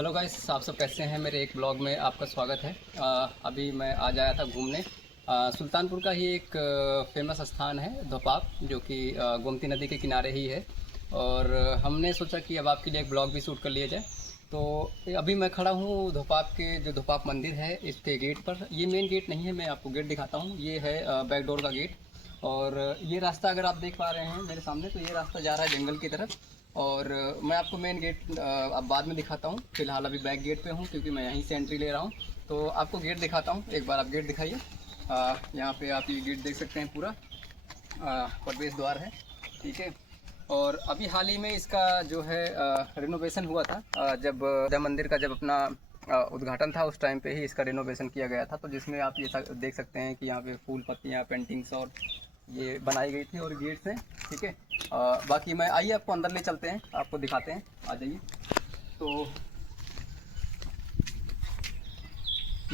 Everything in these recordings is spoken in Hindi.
हेलो गाइस, आप सब कैसे हैं। मेरे एक ब्लॉग में आपका स्वागत है। अभी मैं आज आया था घूमने। सुल्तानपुर का ही एक फेमस स्थान है धोपाप, जो कि गोमती नदी के किनारे ही है। और हमने सोचा कि अब आपके लिए एक ब्लॉग भी शूट कर लिया जाए। तो अभी मैं खड़ा हूँ धोपाप के, जो धोपाप मंदिर है, इसके गेट पर। ये मेन गेट नहीं है, मैं आपको गेट दिखाता हूँ। ये है बैक डोर का गेट। और ये रास्ता अगर आप देख पा रहे हैं मेरे सामने, तो ये रास्ता जा रहा है जंगल की तरफ। और मैं आपको मेन गेट अब बाद में दिखाता हूँ। फिलहाल अभी बैक गेट पे हूँ, क्योंकि मैं यहीं से एंट्री ले रहा हूँ। तो आपको गेट दिखाता हूँ, एक बार आप गेट दिखाइए। यहाँ पे आप ये गेट देख सकते हैं, पूरा प्रवेश द्वार है, ठीक है। और अभी हाल ही में इसका जो है रिनोवेशन हुआ था। जब मंदिर का जब अपना उद्घाटन था, उस टाइम पे ही इसका रिनोवेशन किया गया था। तो जिसमें आप ये देख सकते हैं कि यहाँ पे फूल पत्तियाँ, पेंटिंग्स और ये बनाई गई थी, और गेट्स हैं, ठीक है। बाकी मैं आइए आपको अंदर ले चलते हैं, आपको दिखाते हैं, आ जाइए। तो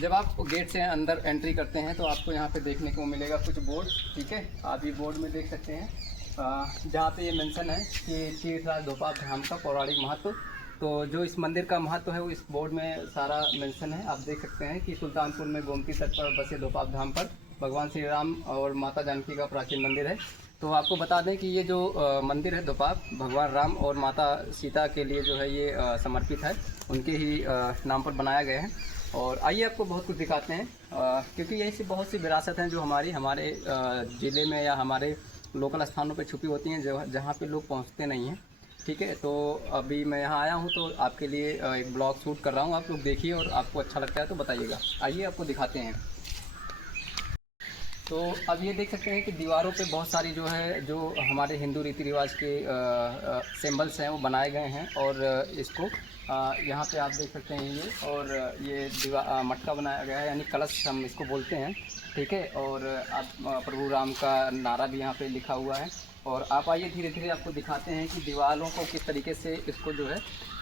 जब आप गेट से अंदर एंट्री करते हैं, तो आपको यहाँ पे देखने को मिलेगा कुछ बोर्ड, ठीक है। आप ये बोर्ड में देख सकते हैं जहाँ पे ये मेंशन है कि तीर्थराज धोपाप धाम का पौराणिक महत्व। तो जो इस मंदिर का महत्व है वो इस बोर्ड में सारा मेंशन है। आप देख सकते हैं कि सुल्तानपुर में गोमती तट पर बसे धोपाप धाम पर भगवान श्री राम और माता जानकी का प्राचीन मंदिर है। तो आपको बता दें कि ये जो मंदिर है धोपाप, भगवान राम और माता सीता के लिए जो है ये समर्पित है, उनके ही नाम पर बनाया गया है। और आइए आपको बहुत कुछ दिखाते हैं, क्योंकि यही से बहुत सी विरासत हैं जो हमारे ज़िले में या हमारे लोकल स्थानों पे छुपी होती हैं, जो जहाँ पे लोग पहुँचते नहीं हैं, ठीक है। तो अभी मैं यहाँ आया हूँ, तो आपके लिए एक ब्लॉग शूट कर रहा हूँ। आप लोग देखिए, और आपको अच्छा लगता है तो बताइएगा। आइए आपको दिखाते हैं। तो अब ये देख सकते हैं कि दीवारों पे बहुत सारी जो हमारे हिंदू रीति रिवाज के सिंबल्स हैं वो बनाए गए हैं। और इसको यहाँ पे आप देख सकते हैं ये, और ये मटका बनाया गया है, यानी कलश हम इसको बोलते हैं, ठीक है। और आप प्रभु राम का नारा भी यहाँ पे लिखा हुआ है। और आप आइए धीरे धीरे आपको दिखाते हैं कि दीवारों को किस तरीके से इसको जो है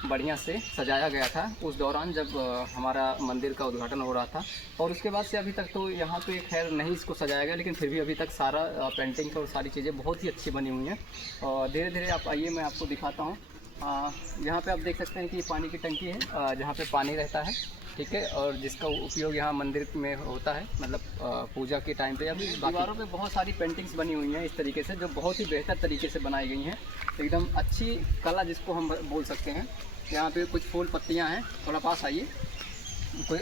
बढ़िया से सजाया गया था उस दौरान, जब हमारा मंदिर का उद्घाटन हो रहा था। और उसके बाद से अभी तक तो यहाँ पे खैर नहीं इसको सजाया गया, लेकिन फिर भी अभी तक सारा पेंटिंग और सारी चीज़ें बहुत ही अच्छी बनी हुई हैं। और धीरे धीरे आप आइए, मैं आपको दिखाता हूँ। यहाँ पे आप देख सकते हैं कि पानी की टंकी है, जहाँ पे पानी रहता है, ठीक है। और जिसका उपयोग यहाँ मंदिर में होता है, मतलब पूजा के टाइम पे। अभी दीवारों पे बहुत सारी पेंटिंग्स बनी हुई हैं इस तरीके से, जो बहुत ही बेहतर तरीके से बनाई गई हैं, एकदम अच्छी कला जिसको हम बोल सकते हैं। यहाँ पे कुछ फूल पत्तियाँ हैं, थोड़ा पास आइए।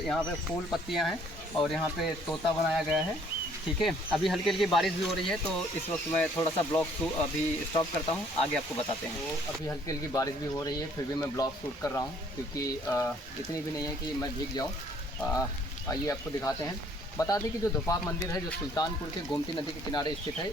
यहाँ पे फूल पत्तियाँ हैं, और यहाँ पे तोता बनाया गया है, ठीक है। अभी हल्की हल्की बारिश भी हो रही है, तो इस वक्त मैं थोड़ा सा ब्लॉग अभी स्टॉप करता हूँ, आगे आपको बताते हैं। तो अभी हल्की हल्की बारिश भी हो रही है, फिर भी मैं ब्लॉग शूट कर रहा हूँ, क्योंकि इतनी भी नहीं है कि मैं भीग जाऊँ। आइए आपको दिखाते हैं। बता दें कि जो धोपाप मंदिर है, जो सुल्तानपुर के गोमती नदी के किनारे स्थित है,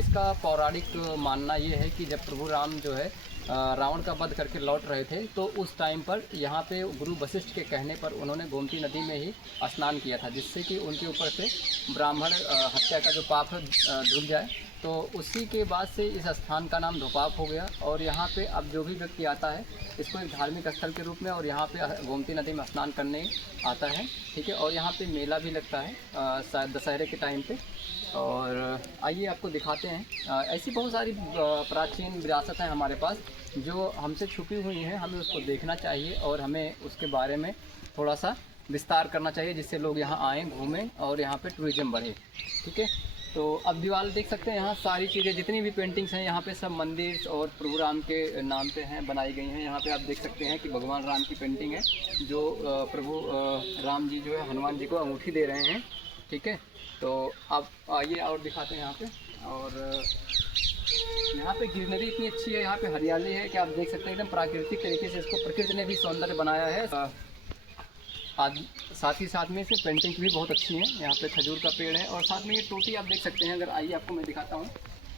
इसका पौराणिक मानना ये है कि जब प्रभु राम जो है रावण का वध करके लौट रहे थे, तो उस टाइम पर यहाँ पे गुरु वशिष्ठ के कहने पर उन्होंने गोमती नदी में ही स्नान किया था, जिससे कि उनके ऊपर से ब्राह्मण हत्या का जो पाप है धुल जाए। तो उसी के बाद से इस स्थान का नाम धोपाप हो गया। और यहाँ पे अब जो भी व्यक्ति आता है, इसको एक धार्मिक स्थल के रूप में, और यहाँ पे गोमती नदी में स्नान करने आता है, ठीक है। और यहाँ पे मेला भी लगता है शायद दशहरे के टाइम पे। और आइए आपको दिखाते हैं। ऐसी बहुत सारी प्राचीन विरासत हैं हमारे पास, जो हमसे छुपी हुई हैं। हमें उसको देखना चाहिए, और हमें उसके बारे में थोड़ा सा विस्तार करना चाहिए, जिससे लोग यहाँ आएँ, घूमें, और यहाँ पे टूरिज़्म बढ़े, ठीक है। तो अब दीवार देख सकते हैं, यहाँ सारी चीज़ें जितनी भी पेंटिंग्स हैं, यहाँ पे सब मंदिर और प्रभु राम के नाम पे हैं, बनाई गई हैं। यहाँ पे आप देख सकते हैं कि भगवान राम की पेंटिंग है, जो प्रभु राम जी जो है हनुमान जी को अंगूठी दे रहे हैं, ठीक है। तो आप आइए और दिखाते हैं यहाँ पे। और यहाँ पे ग्रीनरी इतनी अच्छी है, यहाँ पे हरियाली है कि आप देख सकते हैं, एकदम प्राकृतिक तरीके से इसको प्रकृति ने भी सौंदर्य बनाया है। आज साथ ही साथ में से पेंटिंग भी बहुत अच्छी हैं। यहाँ पे खजूर का पेड़ है, और साथ में ये टोटी आप देख सकते हैं। अगर आइए आपको मैं दिखाता हूँ,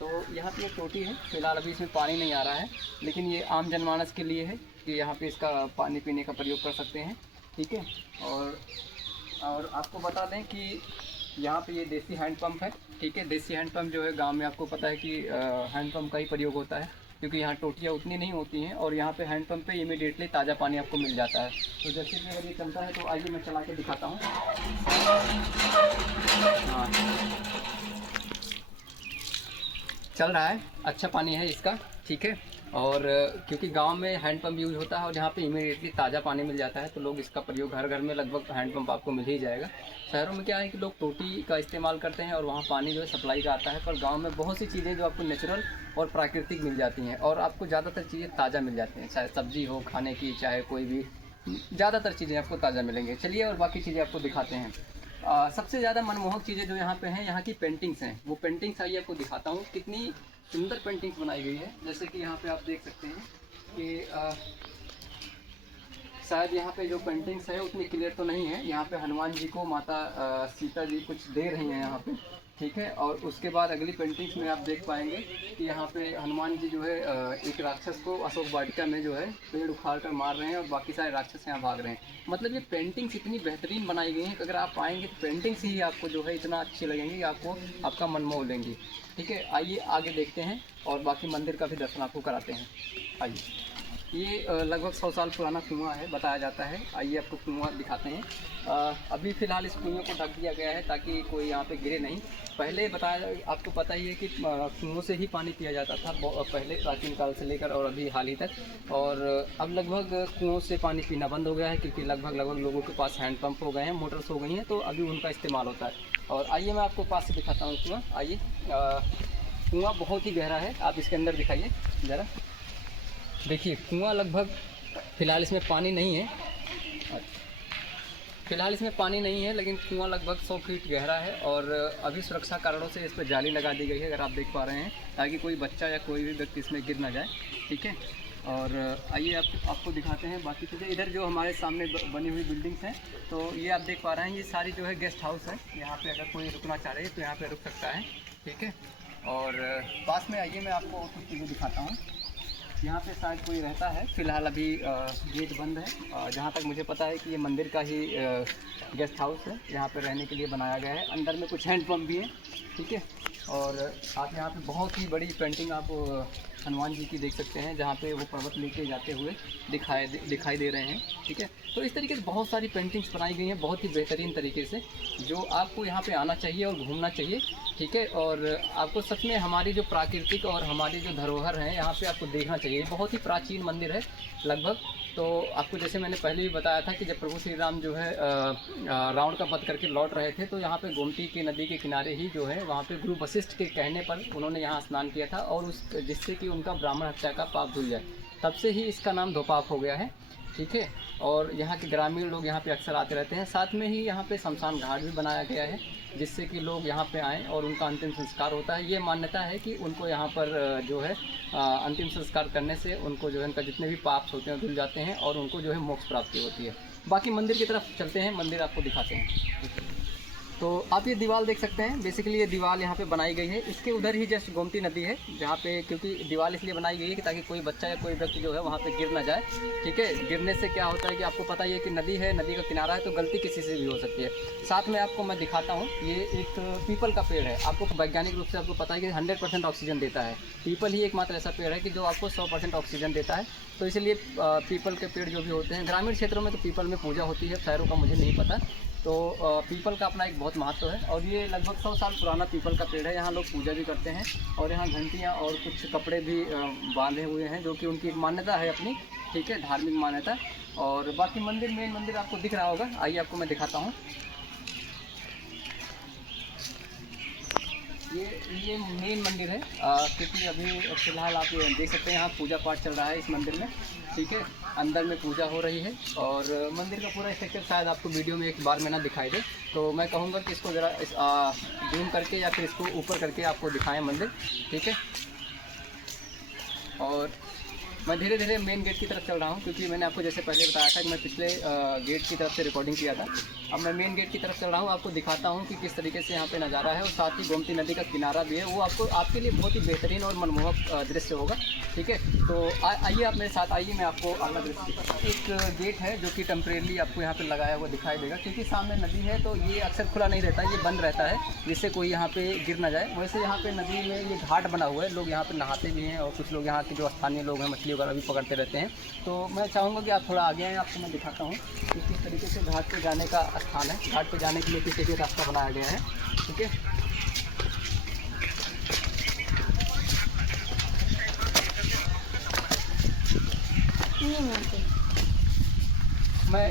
तो यहाँ पे ये टोटी है। फिलहाल अभी इसमें पानी नहीं आ रहा है, लेकिन ये आम जनमानस के लिए है कि यहाँ पे इसका पानी पीने का प्रयोग कर सकते हैं, ठीक है। और आपको बता दें कि यहाँ पे ये देसी हैंडपम्प है, ठीक है। देसी हैंडपम्प जो है गांव में आपको पता है कि हैंडपम्प का ही प्रयोग होता है, क्योंकि यहाँ टोटियाँ उतनी नहीं होती हैं, और यहाँ पे हैंडपम्प पे इमीडिएटली ताज़ा पानी आपको मिल जाता है। तो जैसे कि अगर ये चलता है, तो आइए मैं चला के दिखाता हूँ। हाँ, चल रहा है, अच्छा पानी है इसका, ठीक है। और क्योंकि गांव में हैंडपम्प यूज़ होता है और यहाँ पे इमीडिएटली ताज़ा पानी मिल जाता है, तो लोग इसका प्रयोग घर घर में लगभग हैंडपम्प आपको मिल ही जाएगा। शहरों में क्या है कि लोग टोटी का इस्तेमाल करते हैं और वहाँ पानी जो है सप्लाई का आता है, पर गांव में बहुत सी चीज़ें जो आपको नेचुरल और प्राकृतिक मिल जाती हैं और आपको ज़्यादातर चीज़ें ताज़ा मिल जाती हैं, चाहे सब्ज़ी हो खाने की, चाहे कोई भी, ज़्यादातर चीज़ें आपको ताज़ा मिलेंगे। चलिए और बाकी चीज़ें आपको दिखाते हैं। सबसे ज़्यादा मनमोहक चीज़ें जो यहाँ पे हैं, यहाँ की पेंटिंग्स हैं। वो पेंटिंग्स आइए आपको दिखाता हूँ, कितनी सुंदर पेंटिंग्स बनाई गई है। जैसे कि यहाँ पे आप देख सकते हैं कि शायद यहाँ पे जो पेंटिंग्स है उतनी क्लियर तो नहीं है। यहाँ पे हनुमान जी को माता सीता जी कुछ दे रही हैं यहाँ पे, ठीक है। और उसके बाद अगली पेंटिंग्स में आप देख पाएंगे कि यहाँ पे हनुमान जी जो है एक राक्षस को अशोक वाटिका में जो है पेड़ उखाड़ कर मार रहे हैं और बाकी सारे राक्षस यहाँ भाग रहे हैं। मतलब ये पेंटिंग्स इतनी बेहतरीन बनाई गई हैं कि अगर आप आएंगे तो पेंटिंग्स ही आपको जो है इतना अच्छी लगेंगी कि आपको आपका मन मोह लेंगी, ठीक है। आइए आगे देखते हैं और बाकी मंदिर का भी दर्शन आपको कराते हैं। आइए, ये लगभग 100 साल पुराना कुआं है बताया जाता है। आइए आपको कुआं दिखाते हैं। अभी फ़िलहाल इस कुएं को ढक दिया गया है ताकि कोई यहाँ पे गिरे नहीं। पहले बताया, आपको पता ही है कि कुओं से ही पानी पिया जाता था पहले प्राचीन काल से लेकर और अभी हाल ही तक। और अब लगभग कुओं से पानी पीना बंद हो गया है क्योंकि लगभग लोगों के पास हैंडपम्प हो गए हैं, मोटर्स हो गई हैं, तो अभी उनका इस्तेमाल होता है। और आइए मैं आपको पास से दिखाता हूँ कुआं। आइए, कुआं बहुत ही गहरा है, आप इसके अंदर दिखाइए ज़रा। देखिए कुआं लगभग, फ़िलहाल इसमें पानी नहीं है, लेकिन कुआं लगभग 100 फीट गहरा है। और अभी सुरक्षा कारणों से इस पर जाली लगा दी गई है, अगर आप देख पा रहे हैं, ताकि कोई बच्चा या कोई भी व्यक्ति इसमें गिर ना जाए, ठीक है। और आइए आपको दिखाते हैं बाकी चीज़ें। इधर जो हमारे सामने बनी हुई बिल्डिंग्स हैं, तो ये आप देख पा रहे हैं, ये सारी जो है गेस्ट हाउस है। यहाँ पे अगर कोई रुकना चाह रहे हैं तो यहाँ पे रुक सकता है, ठीक है। और पास में आइए, मैं आपको कुछ चीज़ें दिखाता हूँ। यहाँ पे शायद कोई रहता है, फ़िलहाल अभी गेट बंद है। जहाँ तक मुझे पता है कि ये मंदिर का ही गेस्ट हाउस है, यहाँ पे रहने के लिए बनाया गया है। अंदर में कुछ हैंडपम्प भी है, ठीक है। और आप यहाँ पे बहुत ही बड़ी पेंटिंग आप हनुमान जी की देख सकते हैं, जहाँ पे वो पर्वत लेके जाते हुए दिखाई दे रहे हैं, ठीक है। तो इस तरीके से बहुत सारी पेंटिंग्स बनाई गई हैं बहुत ही बेहतरीन तरीके से, जो आपको यहाँ पे आना चाहिए और घूमना चाहिए, ठीक है। और आपको सच में हमारी जो प्राकृतिक और हमारी जो धरोहर हैं यहाँ पे आपको देखना चाहिए। बहुत ही प्राचीन मंदिर है लगभग। तो आपको जैसे मैंने पहले भी बताया था कि जब प्रभु श्री राम जो है रावण का वध करके लौट रहे थे, तो यहाँ पे गोमती की नदी के किनारे ही जो है वहाँ पे गुरु वशिष्ठ के कहने पर उन्होंने यहाँ स्नान किया था, और जिससे कि उनका ब्राह्मण हत्या का पाप धुल जाए। तब से ही इसका नाम धोपाप हो गया है, ठीक है। और यहाँ के ग्रामीण लोग यहाँ पे अक्सर आते रहते हैं। साथ में ही यहाँ पे शमशान घाट भी बनाया गया है, जिससे कि लोग यहाँ पे आएँ और उनका अंतिम संस्कार होता है। ये मान्यता है कि उनको यहाँ पर जो है अंतिम संस्कार करने से उनको जो है उनका जितने भी पाप होते हैं धुल जाते हैं और उनको जो है मोक्ष प्राप्ति होती है। बाकी मंदिर की तरफ चलते हैं, मंदिर आपको दिखाते हैं। तो आप ये दीवार देख सकते हैं, बेसिकली ये दीवार यहाँ पे बनाई गई है। इसके उधर ही जस्ट गोमती नदी है, जहाँ पे, क्योंकि दीवार इसलिए बनाई गई है कि ताकि कोई बच्चा या कोई व्यक्ति जो है वहाँ पे गिर ना जाए, ठीक है। गिरने से क्या होता है कि आपको पता ही है कि नदी है, नदी का किनारा है, तो गलती किसी से भी हो सकती है। साथ में आपको मैं दिखाता हूँ, ये एक पीपल का पेड़ है। आपको वैज्ञानिक रूप से आपको पता है कि 100% ऑक्सीजन देता है। पीपल ही एकमात्र ऐसा पेड़ है कि जो आपको 100% ऑक्सीजन देता है। तो इसलिए पीपल के पेड़ जो भी होते हैं, ग्रामीण क्षेत्रों में तो पीपल में पूजा होती है, शहरों का मुझे नहीं पता। तो पीपल का अपना एक बहुत महत्व है। और ये लगभग 100 साल पुराना पीपल का पेड़ है। यहाँ लोग पूजा भी करते हैं और यहाँ घंटियाँ और कुछ कपड़े भी बांधे हुए हैं, जो कि उनकी एक मान्यता है अपनी, ठीक है, धार्मिक मान्यता। और बाकी मंदिर, मेन मंदिर आपको दिख रहा होगा, आइए आपको मैं दिखाता हूँ। ये मेन मंदिर है, क्योंकि अभी फ़िलहाल आप देख सकते हैं यहाँ पूजा पाठ चल रहा है इस मंदिर में, ठीक है। अंदर में पूजा हो रही है और मंदिर का पूरा स्ट्रक्चर शायद आपको वीडियो में एक बार में ना दिखाई दे, तो मैं कहूँगा कि इसको ज़रा जूम करके या फिर इसको ऊपर करके आपको दिखाएं मंदिर, ठीक है। और मैं धीरे धीरे मेन गेट की तरफ चल रहा हूँ, क्योंकि मैंने आपको जैसे पहले बताया था कि मैं पिछले गेट की तरफ से रिकॉर्डिंग किया था। अब मैं मेन गेट की तरफ चल रहा हूँ, आपको दिखाता हूँ कि किस तरीके से यहाँ पे नज़ारा है। और साथ ही गोमती नदी का किनारा भी है, वो आपके लिए बहुत ही बेहतरीन और मनमोहक दृश्य होगा, ठीक है। तो आइए आप मेरे साथ आइए, मैं आपको अगला दृश्य दिखाता हूँ। एक गेट है जो कि टेम्परेरी आपको यहाँ पे लगाया हुआ दिखाई देगा, क्योंकि सामने नदी है, तो ये अक्सर खुला नहीं रहता, ये बंद रहता है, जिससे कोई यहाँ पे गिर ना जाए। वैसे यहाँ पे नदी में ये घाट बना हुआ है, लोग यहाँ पे नहाते भी हैं और कुछ लोग यहाँ के जो स्थानीय लोग हैं मछली वगैरह भी पकड़ते रहते हैं। तो मैं चाहूँगा कि आप थोड़ा आगे आएँ, आपको मैं दिखाता हूँ कि किस तरीके से घाट पे जाने का स्थान है। घाट पे जाने के लिए किस तरीके रास्ता बनाया गया है, ठीक है। नहीं मानते। मैं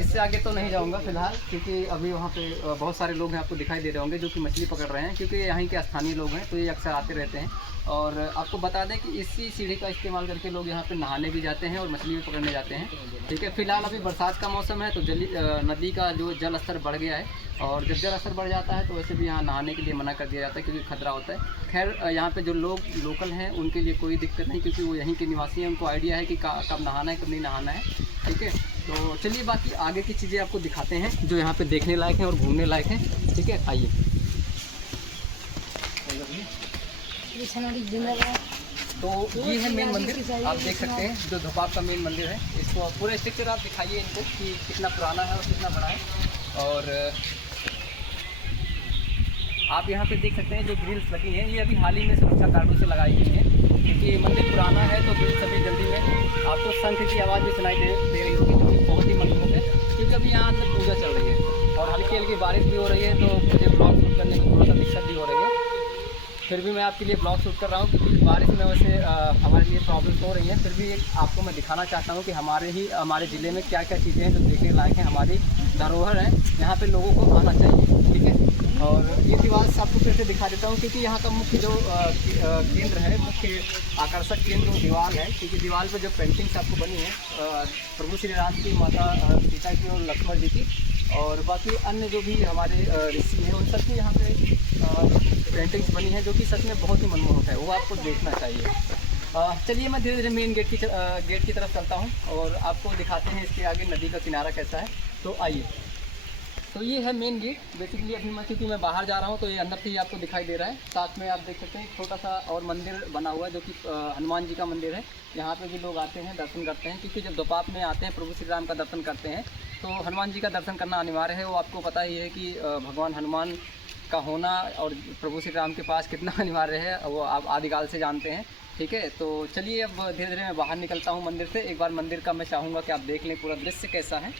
इससे आगे तो नहीं जाऊंगा फिलहाल, क्योंकि अभी वहाँ पे बहुत सारे लोग हैं, आपको दिखाई दे रहे होंगे, जो कि मछली पकड़ रहे हैं, क्योंकि यहाँ के स्थानीय लोग हैं, तो ये अक्सर आते रहते हैं। और आपको बता दें कि इसी सीढ़ी का इस्तेमाल करके लोग यहाँ पे नहाने भी जाते हैं और मछली भी पकड़ने जाते हैं। ठीक है, फिलहाल अभी बरसात का मौसम है, तो नदी का जो जल स्तर बढ़ गया है, और जब जल स्तर बढ़ जाता है तो वैसे भी यहाँ नहाने के लिए मना कर दिया जाता है, क्योंकि खतरा होता है। खैर, यहाँ पे जो लोग लोकल हैं उनके लिए कोई दिक्कत नहीं, क्योंकि वो यहीं के निवासी हैं, उनको आइडिया है कि कब नहाना है कब नहीं नहाना है। ठीक है, तो चलिए बाकी आगे की चीज़ें आपको दिखाते हैं जो यहाँ पे देखने लायक हैं और घूमने लायक हैं। ठीक है, आइए। तो ये है मेन मंदिर, आप देख सकते हैं, जो धोपाप का मेन मंदिर है। इसको पूरा स्ट्रक्चर आप दिखाइए इनको कि कितना पुराना है और कितना बड़ा है। और आप यहाँ पे देख सकते हैं जो ग्रिल्स लगी हैं, ये अभी हाल ही में सुरक्षा कारणों से लगाई गई हैं, क्योंकि मंदिर पुराना है तो ग्रिल्स अभी जल्दी में। आपको शंख की आवाज़ भी सुनाई दे रही होगी, जो कि बहुत ही मनमोहक है, क्योंकि अभी यहाँ अंदर पूजा चल रही है और हल्की हल्की बारिश भी हो रही है, तो मुझे ब्लॉग शूट करने में थोड़ा सा दिक्कत भी हो रही है। फिर भी मैं आपके लिए ब्लॉग शूट कर रहा हूँ, क्योंकि बारिश में वैसे हमारे लिए प्रॉब्लम्स हो रही हैं। फिर भी आपको मैं दिखाना चाहता हूँ कि हमारे ज़िले में क्या क्या चीज़ें हैं जो देखने लायक हैं, हमारी धरोहर है, यहाँ पे लोगों को आना चाहिए। ठीक है, और ये दीवार आपको फिर से दिखा देता हूँ, क्योंकि यहाँ का मुख्य जो केंद्र है, मुख्य आकर्षक केंद्र जो दीवार है, क्योंकि दीवार पर जो पेंटिंग्स आपको बनी है प्रभु श्री राम की, माता सीता की और लक्ष्मण जी की, और बाकी अन्य जो भी हमारे ऋषि हैं उन सब की यहाँ पे पेंटिंग्स बनी हैं, जो कि सच में बहुत ही मनमोहक है, वो आपको देखना चाहिए। चलिए मैं धीरे धीरे मेन गेट की तरफ चलता हूँ और आपको दिखाते हैं इसके आगे नदी का किनारा कैसा है। तो आइए। तो ये है मेन गेट। बेसिकली अभी क्योंकि मैं बाहर जा रहा हूँ तो ये अंदर से ही आपको दिखाई दे रहा है। साथ में आप देख सकते हैं छोटा सा और मंदिर बना हुआ है, जो कि हनुमान जी का मंदिर है। यहाँ पे भी लोग आते हैं, दर्शन करते हैं, क्योंकि जब दोपाप में आते हैं प्रभु श्री राम का दर्शन करते हैं तो हनुमान जी का दर्शन करना अनिवार्य है। वो आपको पता ही है कि भगवान हनुमान का होना और प्रभु श्री राम के पास कितना अनिवार्य है, वो आप आदिकाल से जानते हैं। ठीक है, तो चलिए अब धीरे धीरे मैं बाहर निकलता हूँ मंदिर से। एक बार मंदिर का मैं चाहूँगा कि आप देख लें पूरा दृश्य कैसा है।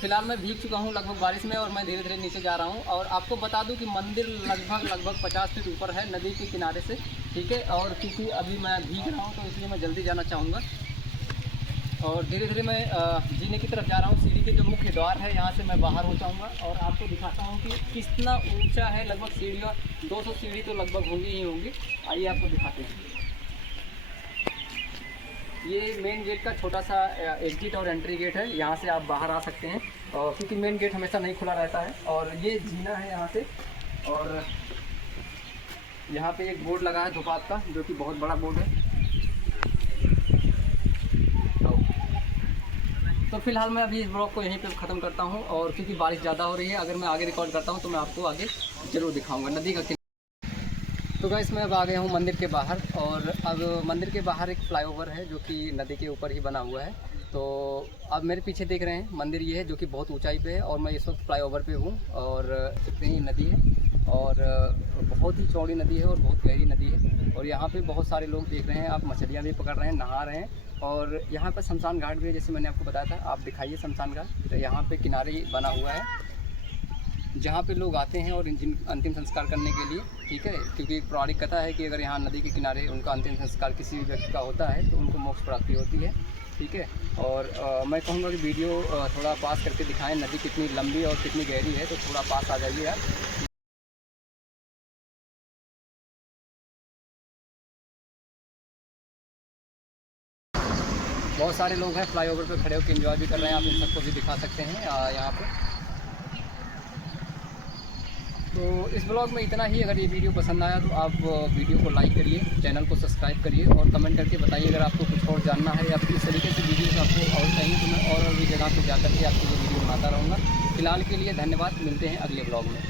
फिलहाल मैं भीग चुका हूँ लगभग बारिश में, और मैं धीरे धीरे नीचे जा रहा हूँ। और आपको बता दूँ कि मंदिर लगभग 50 फीट ऊपर है नदी के किनारे से। ठीक है, और क्योंकि अभी मैं भीग रहा हूँ तो इसलिए मैं जल्दी जाना चाहूँगा, और धीरे धीरे मैं जीने की तरफ जा रहा हूँ। सीढ़ी के जो मुख्य द्वार है यहाँ से मैं बाहर हो जाऊँगा और आपको दिखाता हूँ कि कितना ऊंचा है। लगभग सीढ़ियाँ 200 सीढ़ी तो लगभग होंगी ही होंगी। आइए आपको दिखाते हैं। ये मेन गेट का छोटा सा एग्जिट और एंट्री गेट है, यहाँ से आप बाहर आ सकते हैं, और क्योंकि मेन गेट हमेशा नहीं खुला रहता है। और ये जीना है यहाँ से, और यहाँ पे एक बोर्ड लगा है धोपाप का, जो कि बहुत बड़ा बोर्ड है। तो फिलहाल मैं अभी इस ब्लॉग को यहीं पे ख़त्म करता हूँ, और क्योंकि बारिश ज़्यादा हो रही है, अगर मैं आगे रिकॉर्ड करता हूँ तो मैं आपको आगे ज़रूर दिखाऊँगा नदी का। तो गाइस मैं अब आ गया हूँ मंदिर के बाहर, और अब मंदिर के बाहर एक फ्लाईओवर है जो कि नदी के ऊपर ही बना हुआ है। तो अब मेरे पीछे देख रहे हैं मंदिर ये है, जो कि बहुत ऊंचाई पे है, और मैं इस वक्त फ्लाईओवर पे हूँ। और कितनी ही नदी है, और बहुत ही चौड़ी नदी है और बहुत गहरी नदी है। और यहाँ पे बहुत सारे लोग देख रहे हैं, आप मछलियाँ भी पकड़ रहे हैं, नहा रहे हैं। और यहाँ पर शमशान घाट भी है, जैसे मैंने आपको बताया था। आप दिखाइए शमशान घाट। तो यहाँ पे किनारे बना हुआ है, जहाँ पे लोग आते हैं और अंतिम संस्कार करने के लिए। ठीक है, क्योंकि एक पौराणिक कथा है कि अगर यहाँ नदी के किनारे उनका अंतिम संस्कार किसी भी व्यक्ति का होता है तो उनको मोक्ष प्राप्ति होती है। ठीक है, और मैं कहूँगा कि वीडियो थोड़ा पास करके दिखाएं, नदी कितनी लंबी और कितनी गहरी है। तो थोड़ा पास आ जाइए आप। बहुत सारे लोग हैं फ्लाईओवर पे खड़े होकर एंजॉय भी कर रहे हैं, आप इन सबको भी दिखा सकते हैं यहाँ पे। तो इस ब्लॉग में इतना ही। अगर ये वीडियो पसंद आया तो आप वीडियो को लाइक करिए, चैनल को सब्सक्राइब करिए, और कमेंट करके बताइए अगर आपको कुछ और जानना है या किस तरीके से वीडियोस आपको और चाहिए तो मैं और भी जगह पे जाकर के आपको ये वीडियो बनाता रहूँगा। फिलहाल के लिए धन्यवाद, मिलते हैं अगले ब्लॉग में।